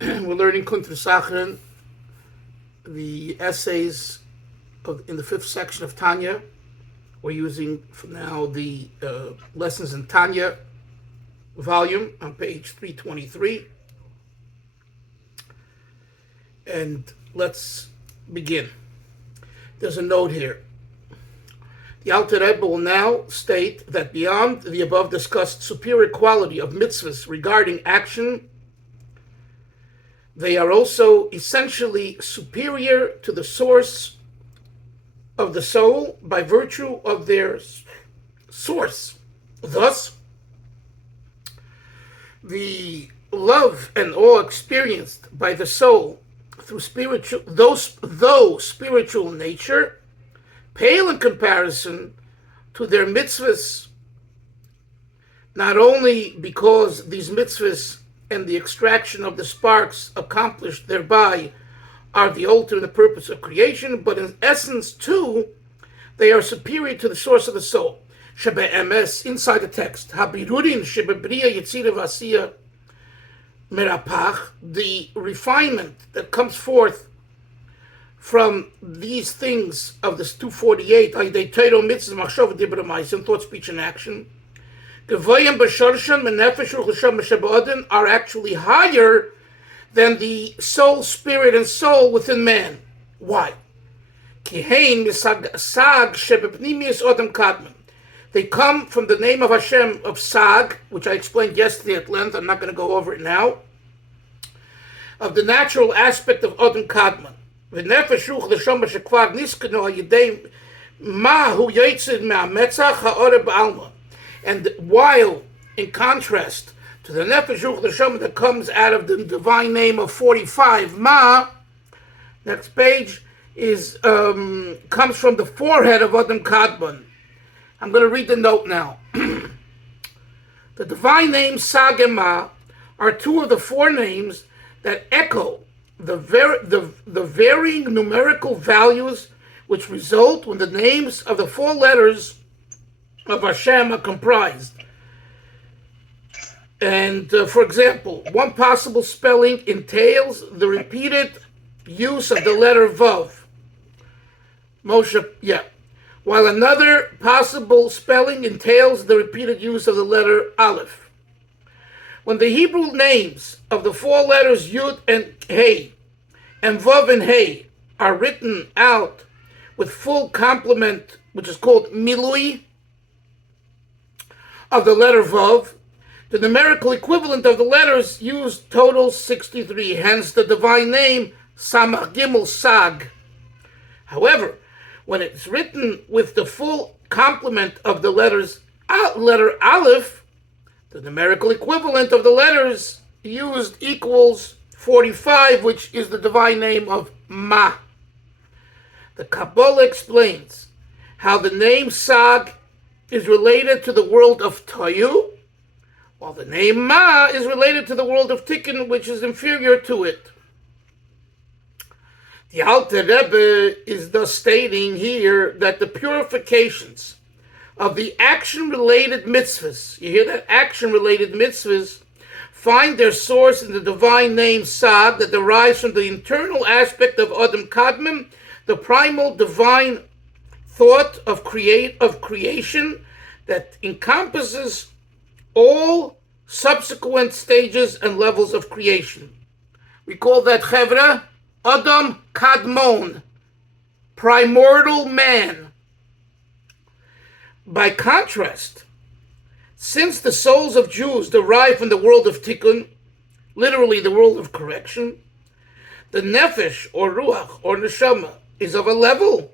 We're learning Kuntres Acharon, the essays in the fifth section of Tanya. We're using for now the lessons in Tanya volume on page 323. And let's begin. There's a note here. The Alter Rebbe will now state that beyond the above discussed superior quality of mitzvahs regarding action, they are also essentially superior to the source of the soul by virtue of their source. Thus, the love and awe experienced by the soul through though spiritual nature pale in comparison to their mitzvahs, not only because these mitzvahs and the extraction of the sparks accomplished thereby are the ultimate purpose of creation, but in essence too, they are superior to the source of the soul. Shebe'emes, inside the text, Habirurin shebebriya yitzira v'asiya merapach, the refinement that comes forth from these things of this 248, thought, speech, and action, are actually higher than the soul, spirit, and soul within man. Why? They come from the name of Hashem of Sag, which I explained yesterday at length. I'm not going to go over it now. Of the natural aspect of Adam Kadman. And while, in contrast to the Nefesh Ruach Neshama that comes out of the divine name of 45, Ma, next page, comes from the forehead of Adam Kadmon. I'm going to read the note now. The divine names Sag and Ma are two of the four names that echo the varying numerical values which result when the names of the four letters of Hashem are comprised. And for example, one possible spelling entails the repeated use of the letter Vav. While another possible spelling entails the repeated use of the letter Aleph. When the Hebrew names of the four letters Yud and Hey and Vav and Hey are written out with full complement, which is called Milui, of the letter Vav, the numerical equivalent of the letters used totals 63, hence the divine name Samach Gimel Sag. However, when it's written with the full complement of the letter Aleph, the numerical equivalent of the letters used equals 45, which is the divine name of Ma. The Kabbalah explains how the name Sag is related to the world of Toyu, while the name Ma is related to the world of Tikkun, which is inferior to it. The Alter Rebbe is thus stating here that the purifications of the action-related mitzvahs, you hear that? Action-related mitzvahs, find their source in the divine name Sag that derives from the internal aspect of Adam Kadmon, the primal divine thought of creation that encompasses all subsequent stages and levels of creation. We call that Chevra Adam Kadmon, primordial man. By contrast, since the souls of Jews derive from the world of Tikkun, literally the world of correction, the Nefesh or Ruach or Neshama is of a level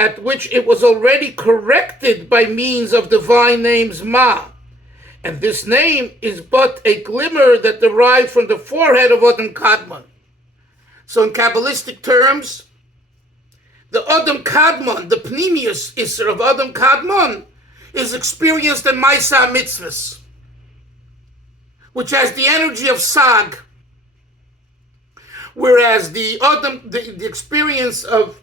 at which it was already corrected by means of divine names Ma. And this name is but a glimmer that derives from the forehead of Adam Kadmon. So in Kabbalistic terms, the Adam Kadmon, the Pnimius Isser of Adam Kadmon, is experienced in Maisa Mitzvahs, which has the energy of Sag, whereas the experience of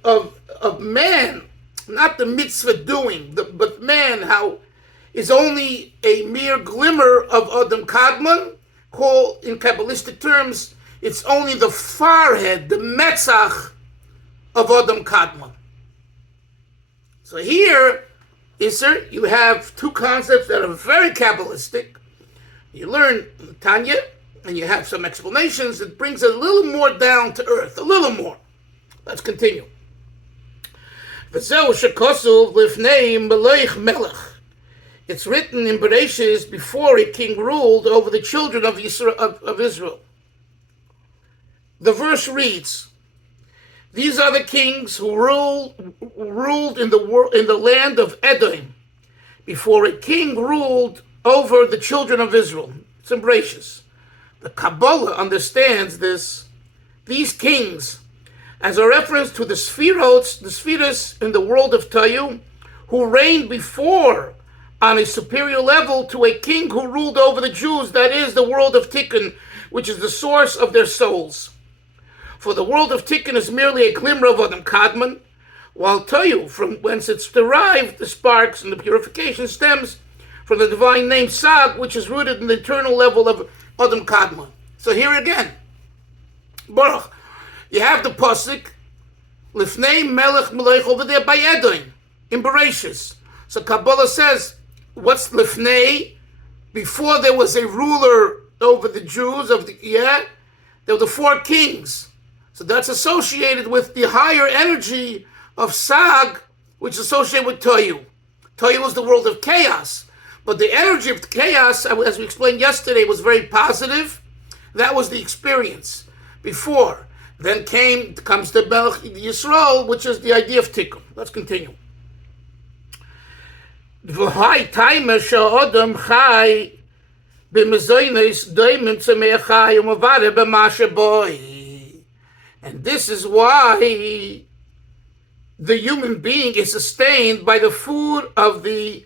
man, not the mitzvah doing, but man, how is only a mere glimmer of Adam Kadmon, called in Kabbalistic terms It's only the forehead, the metzach of Adam Kadmon. So here, Isser, you have two concepts that are very Kabbalistic. You learn Tanya, and you have some explanations. It brings it a little more down to earth, a little more. Let's continue. It's written in Bereshis before a king ruled over the children of Israel. The verse reads, "These are the kings who ruled in the land of Edom, before a king ruled over the children of Israel." It's in Bereshis. The Kabbalah understands these kings, as a reference to the Spheros in the world of Tayu, who reigned before on a superior level to a king who ruled over the Jews, that is, the world of Tikkun, which is the source of their souls. For the world of Tikkun is merely a glimmer of Adam Kadmon, while Tayu, from whence it's derived, the sparks and the purification stems from the divine name Sag, which is rooted in the eternal level of Adam Kadmon. So here again, Baruch, you have the pasuk Lifnei Melech Melech over there by Edom in Bereshis. So Kabbalah says, what's Lifnei? Before there was a ruler over the Jews there were the four kings. So that's associated with the higher energy of Sag, which is associated with Toyu. Toyu was the world of chaos. But the energy of the chaos, as we explained yesterday, was very positive. That was the experience before. Then comes the Melech Yisrael, which is the idea of Tikkun. Let's continue. And this is why the human being is sustained by the food of the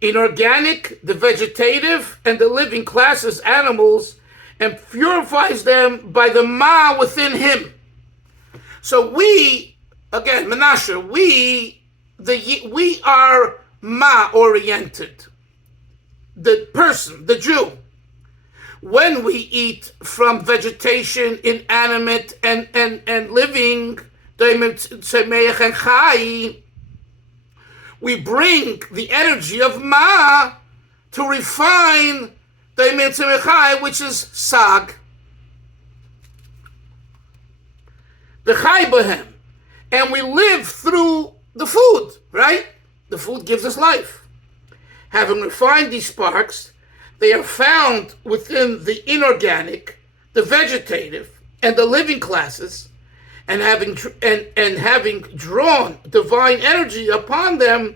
inorganic, the vegetative, and the living classes, animals, and purifies them by the ma within him. So we, again, Menashe, we are ma oriented. The person, the Jew. When we eat from vegetation, inanimate and living, we bring the energy of ma to refine which is Sag. And we live through the food, right? The food gives us life. Having refined these sparks, they are found within the inorganic, the vegetative, and the living classes, and having drawn divine energy upon them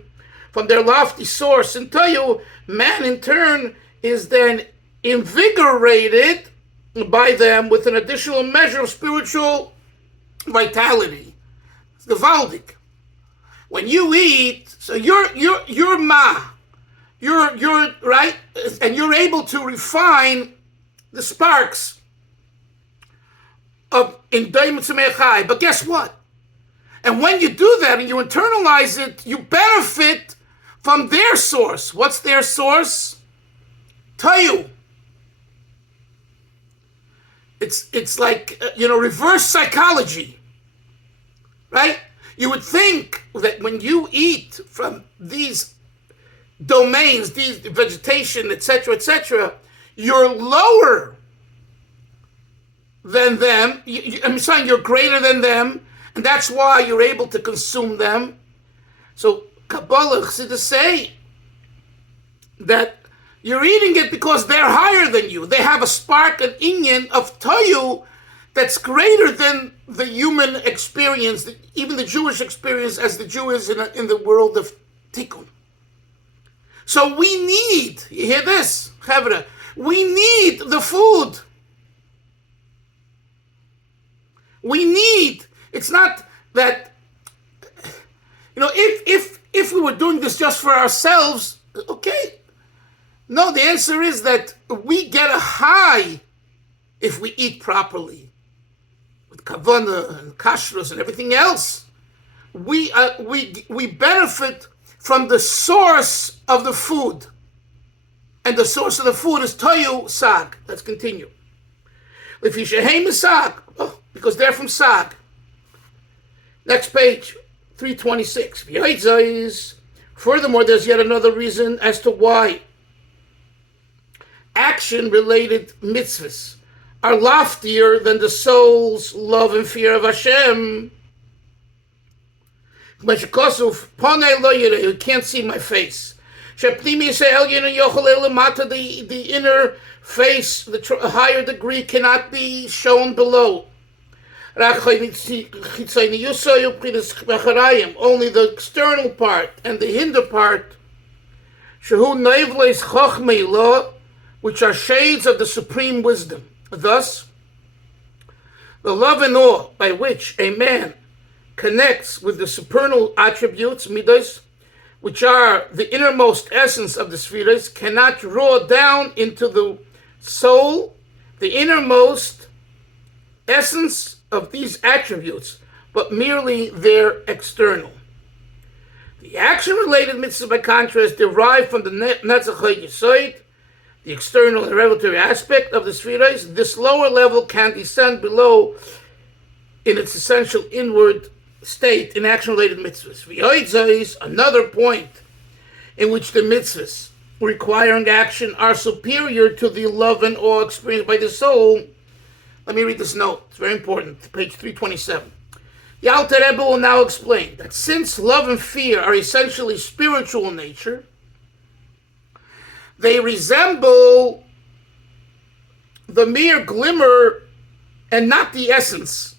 from their lofty source in Tayu, man in turn is then invigorated by them with an additional measure of spiritual vitality. It's gewaldig. When you eat, so you're ma, you're right, and you're able to refine the sparks of in Daimon. But guess what? And when you do that and you internalize it, you benefit from their source. What's their source? Tayu. It's like, reverse psychology, right? You would think that when you eat from these domains, these vegetation, etc., you're lower than them. I'm saying you're greater than them, and that's why you're able to consume them. So Kabbalah Chassidus say that you're eating it because they're higher than you. They have a spark, an inyan of Tayu that's greater than the human experience, even the Jewish experience as the Jew is in the world of Tikkun. So we need, you hear this, Chavra, we need the food. We need, it's not that, if we were doing this just for ourselves, okay. No, the answer is that we get a high if we eat properly. With kavanah and kashrus and everything else. We benefit from the source of the food. And the source of the food is Tayu Sag. Let's continue. Because they're from Sag. Next page, 326. Furthermore, there's yet another reason as to why action-related mitzvahs are loftier than the soul's love and fear of Hashem. You can't see my face. The inner face, the higher degree, cannot be shown below. Only the external part and the hinder part, which are shades of the supreme wisdom. Thus, the love and awe by which a man connects with the supernal attributes, midos, which are the innermost essence of the spheres, cannot draw down into the soul the innermost essence of these attributes, but merely their external. The action-related mitzvahs, by contrast, derive from the netzach yesod, the external and revelatory aspect of the spheres. This lower level can descend below in its essential inward state in action-related mitzvahs. V'yotzais, another point in which the mitzvahs requiring action are superior to the love and awe experienced by the soul. Let me read this note. It's very important. Page 327. The Alter Rebbe will now explain that since love and fear are essentially spiritual in nature, they resemble the mere glimmer and not the essence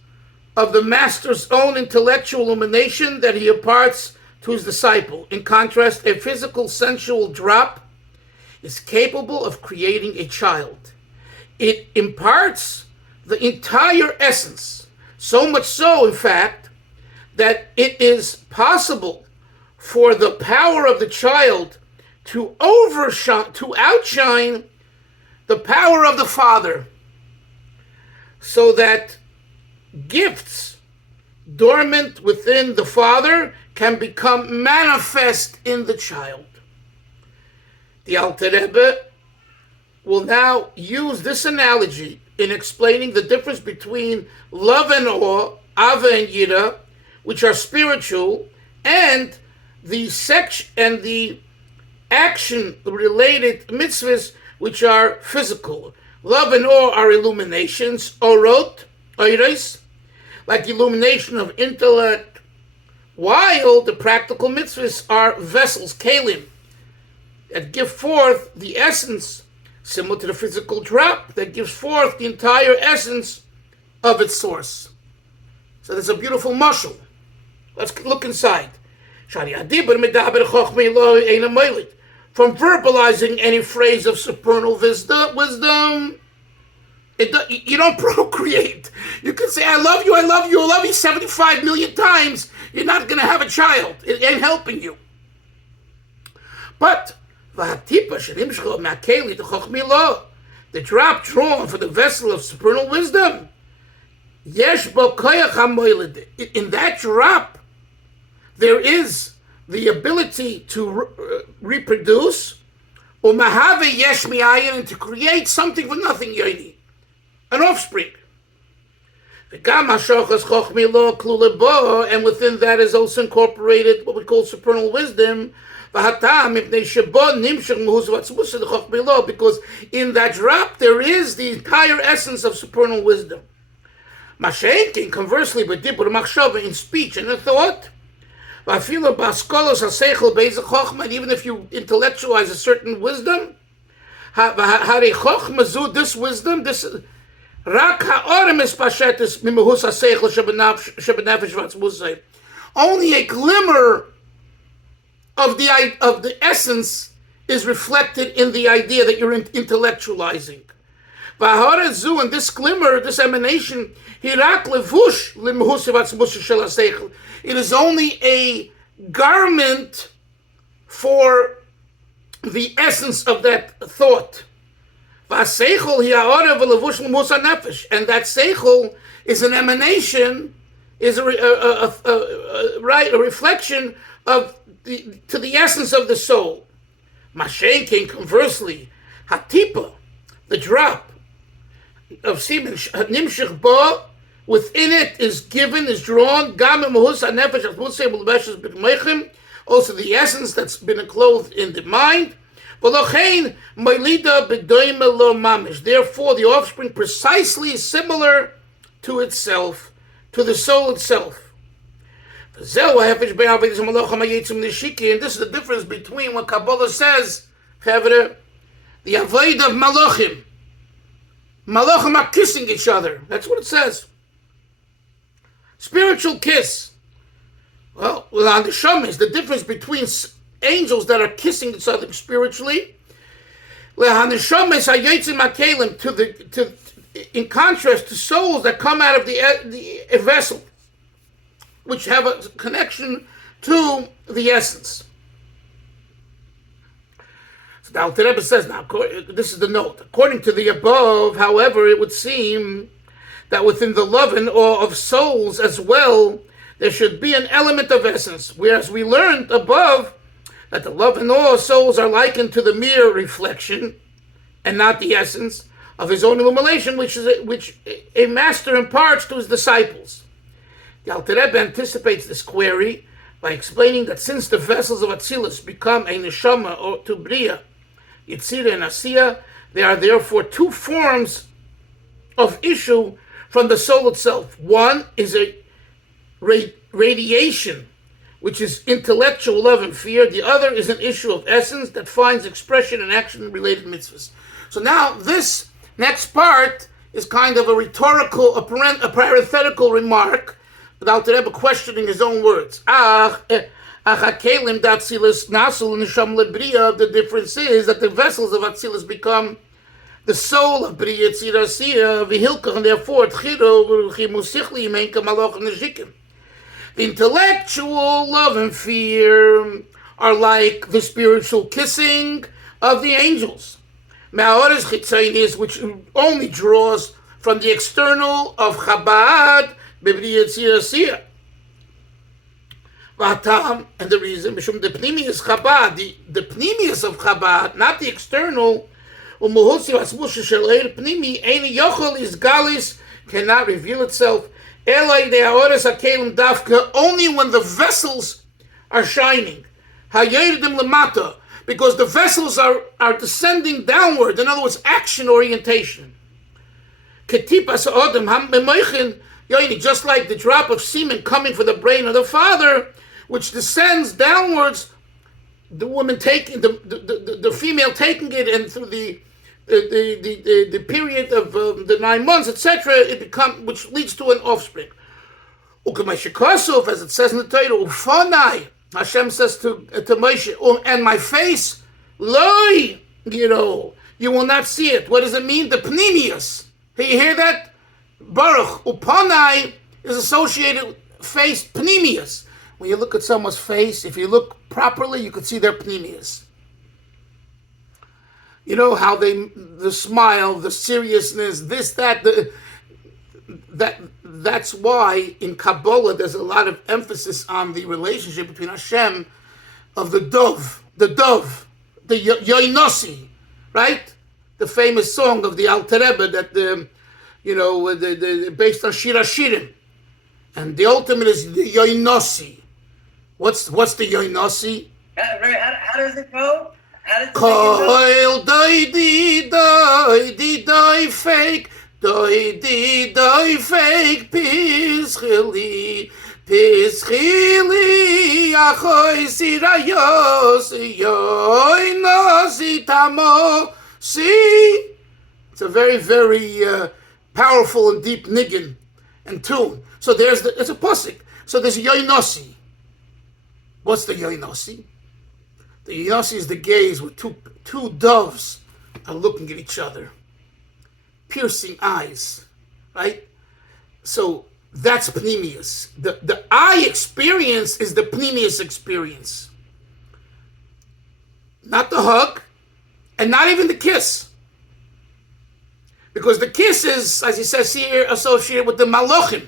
of the master's own intellectual illumination that he imparts to his disciple. In contrast, a physical sensual drop is capable of creating a child. It imparts the entire essence, so much so, in fact, that it is possible for the power of the child to outshine the power of the father, so that gifts dormant within the father can become manifest in the child. The Alter Rebbe will now use this analogy in explaining the difference between love and awe, ava and yira, which are spiritual, and the action-related mitzvahs, which are physical. Love and awe are illuminations, orot, oiros, like illumination of intellect, while the practical mitzvahs are vessels, kelim, that give forth the essence, similar to the physical drop, that gives forth the entire essence of its source. So there's a beautiful mashal. Let's look inside. From verbalizing any phrase of supernal wisdom, you don't procreate. You can say, I love you, I love you, I love you 75 million times. You're not going to have a child. It ain't helping you. But the drop drawn for the vessel of supernal wisdom, in that drop, there is the ability to reproduce, and to create something for nothing, an offspring. And within that is also incorporated what we call supernal wisdom, because in that drop there is the entire essence of supernal wisdom. Conversely, in speech and in thought, and even if you intellectualize a certain wisdom, this wisdom, only a glimmer of the essence is reflected in the idea that you're intellectualizing. And this glimmer, this emanation, it is only a garment for the essence of that thought. And that seichel is an emanation, is a reflection of to the essence of the soul. Mashenkin, conversely, hatipa, the drop, of semen, nimshich bo, within it is given, is drawn, gam mahus hanefesh achmusei mulveshes b'meichim, also the essence that's been clothed in the mind. V'lochein meilida b'doime lo mamish. Therefore, the offspring precisely is similar to itself, to the soul itself. And this is the difference between what Kabbalah says, the avoid of malachim. Malachim are kissing each other. That's what it says. Spiritual kiss. Well, on the Shom is the difference between angels that are kissing each other spiritually. In contrast to souls that come out of the vessel, which have a connection to the essence. So the Alter Rebbe says, now, this is the note. According to the above, however, it would seem that within the leaven or of souls as well, there should be an element of essence, whereas we learned above that the leaven or souls are likened to the mere reflection and not the essence of his own illumination, which a master imparts to his disciples. The Alter Rebbe anticipates this query by explaining that since the vessels of Atzilus become a neshama or to Bria, Yitzira and Asiya, there are therefore two forms of issue from the soul itself. One is a radiation, which is intellectual love and fear. The other is an issue of essence that finds expression in action and related mitzvahs. So now this next part is kind of a rhetorical, a parenthetical remark, without the Rebbe questioning his own words. The difference is that the vessels of Atzilus become the soul of Bria Yitzira Asiya, v'hilkach, and therefore the intellectual love and fear are like the spiritual kissing of the angels. Ma'oris chitzainis, which only draws from the external of Chabad, B'Bria Yitzira Asiya. V'atam, and the reason, the pnimius Chabad, the pnimius of Chabad, not the external, umuhusi v'asmusha shel eir pnimi, eini yochel is galis, cannot reveal itself, elai de'aoris hakelim dafka, only when the vessels are shining. Hayeridim lemata, because the vessels are descending downward, in other words, action orientation. Ketipas odem ham b'moichin, just like the drop of semen coming from the brain of the father, which descends downwards, the woman taking the female taking it, and through the period of the 9 months, etc., which leads to an offspring. As it says in the Torah, Ufanai, Hashem says to Moshe, and my face, loi, you will not see it. What does it mean? The pnimius. Can you hear that? Baruch, upanai is associated with face, pnimius. When you look at someone's face, if you look properly, you could see their pnimius. You know how the smile, the seriousness, this, that, that's why in Kabbalah there's a lot of emphasis on the relationship between Hashem of the dove, the yoinosi, right? The famous song of the Alter Rebbe that based on Shir Hashirim, and the ultimate is the yoinosi. What's the yoinosi? How does it go? Koil doidi fake, pischili, achoy sirayos, yoinosi tamo. See? It's a very, very powerful and deep niggin and tune. So it's a pasuk. So there's yoinosi. What's the yoinosi? The yoinosi is the gaze where two doves are looking at each other. Piercing eyes, right? So that's pnimius. The eye experience is the pnimius experience. Not the hug, and not even the kiss. Because the kiss is, as he says here, associated with the malachim.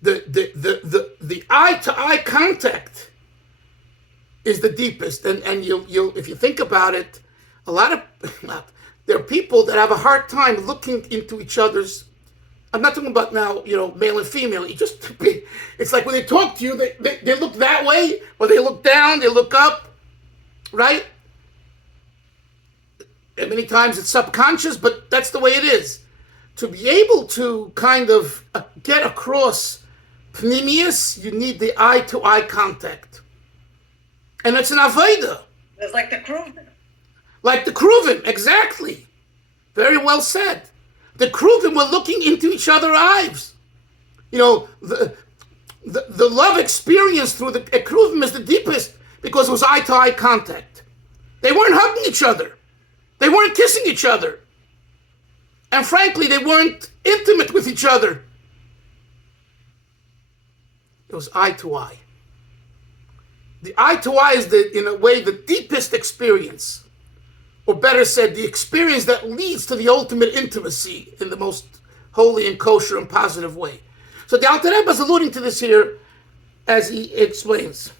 The eye-to-eye contact is the deepest, and you'll if you think about it, a lot of There are people that have a hard time looking into each other's. I'm not talking about now, male and female. It's like when they talk to you, they look that way, or they look down, they look up, right? And many times it's subconscious, but that's the way it is. To be able to kind of get across pnimius, you need the eye-to-eye contact. And it's an avodah. It's like the Kruvim. Like the Kruvim, exactly. Very well said. The Kruvim were looking into each other's eyes. The love experience through the Kruvim is the deepest because it was eye-to-eye contact. They weren't hugging each other. They weren't kissing each other. And frankly, they weren't intimate with each other. It was eye-to-eye. The eye-to-eye is, in a way, the deepest experience. Or better said, the experience that leads to the ultimate intimacy in the most holy and kosher and positive way. So the Alter Rebbe is alluding to this here as he explains.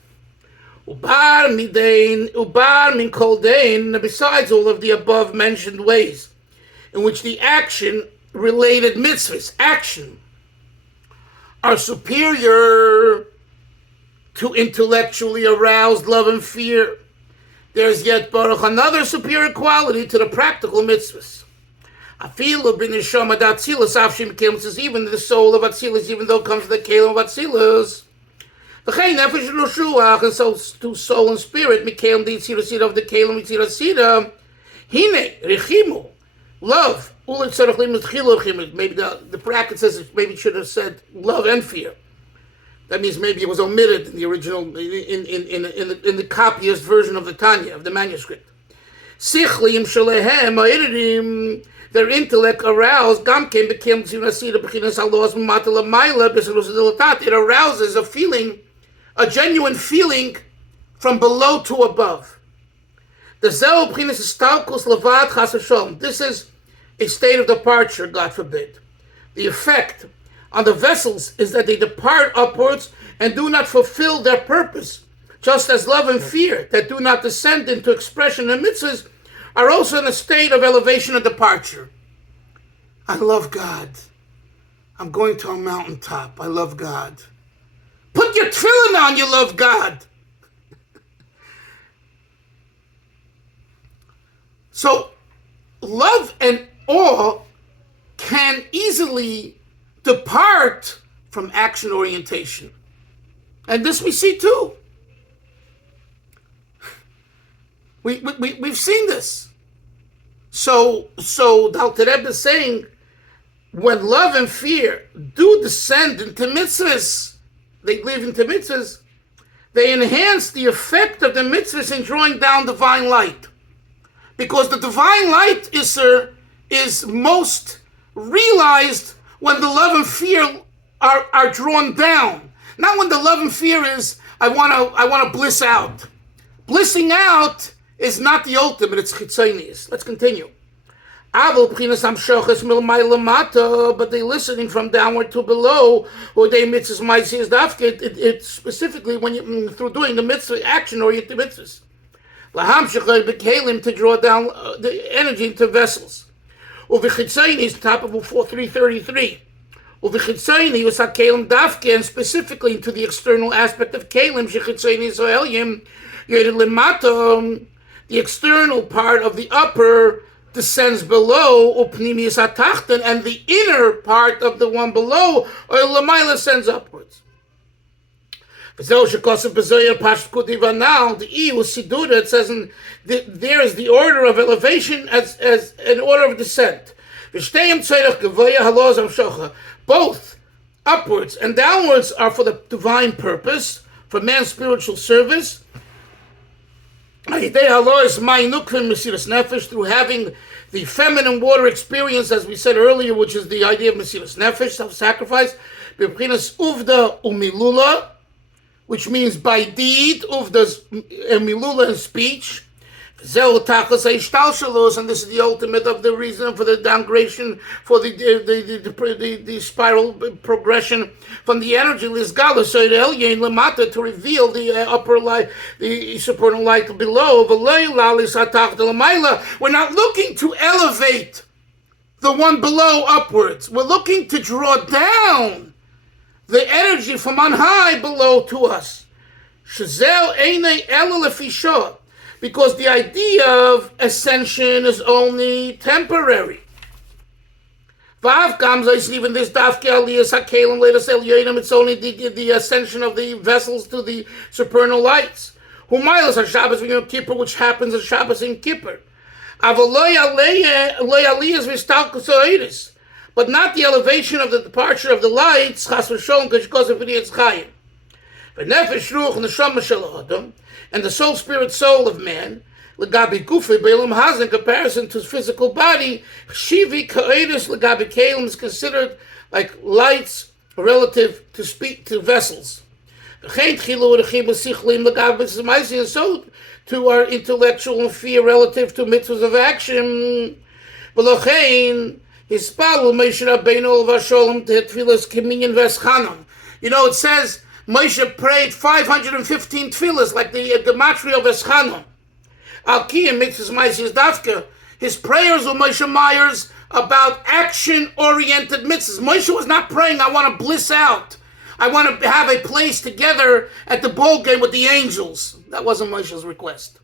Ubar min kol dein, besides all of the above mentioned ways in which the action-related mitzvahs, action, are superior to intellectually aroused love and fear, there's yet Baruch another superior quality to the practical mitzvahs. Afilu b'neshama d'Atzilus afshim kelim, says even the soul of Atzilus, even though it comes to the kelim of Atzilus, v'chein nefesh l'shuach, and so to soul and spirit, mikelim d'Yitzirasida of the kelim Yitzirasida, hine rechimu, love. Maybe the bracket says maybe it should have said love and fear. That means maybe it was omitted in the original, in the copyist version of the Tanya, of the manuscript. Sichlim shalehem ha'iridim, their intellect aroused, gamkem became zinasida b'chinas halos matala maila b'serusadilatat. It arouses a feeling, a genuine feeling from below to above. The zeh b'chinas istalkus levad chas v'sholom. This is a state of departure, God forbid. The effect on the vessels is that they depart upwards and do not fulfill their purpose, just as love and fear that do not descend into expression in mitzvahs are also in a state of elevation and departure. I love God. I'm going to a mountaintop. I love God. Put your tefillin on, you love God. So, love and awe can easily depart from action orientation. And this we see too. We've seen this. So the Alter Rebbe is saying, when love and fear do descend into mitzvahs, they live into mitzvahs, they enhance the effect of the mitzvahs in drawing down divine light. Because the divine light is most realized when the love and fear are drawn down. Not when the love and fear is, I want to bliss out. Blissing out is not the ultimate, it's chitzonius. Let's continue. But they listening from downward to below, or they mitzvahs ma'asiyas dafke. It's specifically when you through doing the mitzvah action-oriented mitzvahs. To draw down the energy into vessels. Uvichitzonius, top of 333. Uvichitzoni was kelim dafke, and specifically into the external aspect of kelim. Shechitzoni zoelim yerilimata. The external part of the upper descends below, upnimius atachten, and the inner part of the one below, or lamaila, ascends upwards. Now, the E was sidura. It says there is the order of elevation as an order of descent. Both upwards and downwards are for the divine purpose, for man's spiritual service. Through having the feminine water experience, as we said earlier, which is the idea of mesiras nefesh, self-sacrifice, uvda umilula, which means by deed, uvda's milula in speech, And this is the ultimate of the reason for the downgradation, for the spiral progression from the energy lamata to reveal the upper light, the supernal light below. We're not looking to elevate the one below upwards. We're looking to draw down the energy from on high below to us. Because the idea of ascension is only temporary. Even this it's only the ascension of the vessels to the supernal lights. Which happens at Shabbos in Kippur. But not the elevation of the departure of the lights, and the soul, spirit, soul of man, in comparison to his physical body, is considered like lights relative to vessels. And so to our intellectual and fear relative to mitzvahs of action. It says Moshe prayed 515 tefillahs, like the gematria of Eschanam. Al-Kiyim mitzvahs ma'asis dafka. His prayers were Moshe Myers about action-oriented mitzvahs. Moshe was not praying, I want to bliss out. I want to have a place together at the ball game with the angels. That wasn't Moshe's request.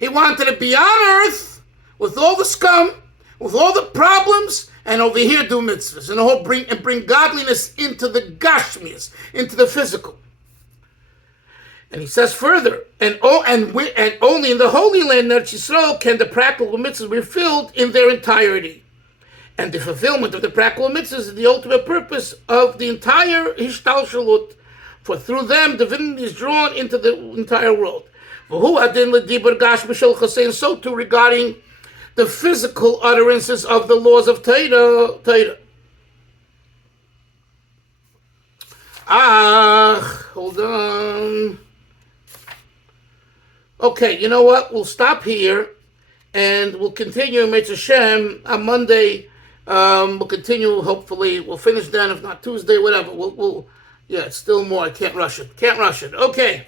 He wanted to be on earth with all the scum, with all the problems, and over here do mitzvahs and bring godliness into the gashmias, into the physical. And he says further, and only in the Holy Land, Eretz Yisrael, can the practical mitzvahs be filled in their entirety. And the fulfillment of the practical mitzvahs is the ultimate purpose of the entire Hishtalshalut, for through them divinity is drawn into the entire world. And so too regarding the physical utterances of the laws of Torah. Hold on. Okay, you know what? We'll stop here, and we'll continue Mitzvah Shem on Monday. We'll continue. Hopefully, we'll finish then. If not Tuesday, whatever. It's still more. I can't rush it. Okay,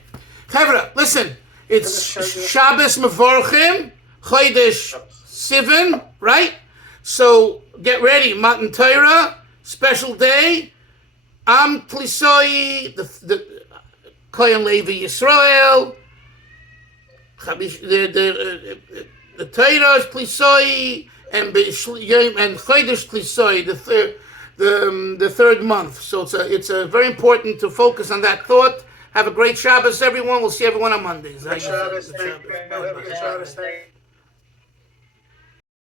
Chevra, listen. It's Shabbos Mevorchim, Chodesh Sivan, right? So get ready. Matan Torah, special day. Am Tlisoi, the Kohen Levi Yisrael. The Torah is Tlisoi, and Chodesh Tlisoi, the third month. So it's a very important to focus on that thought. Have a great Shabbos, everyone. We'll see everyone on Mondays. Good Shabbos. Thank you. Good Shabbos. Thank you.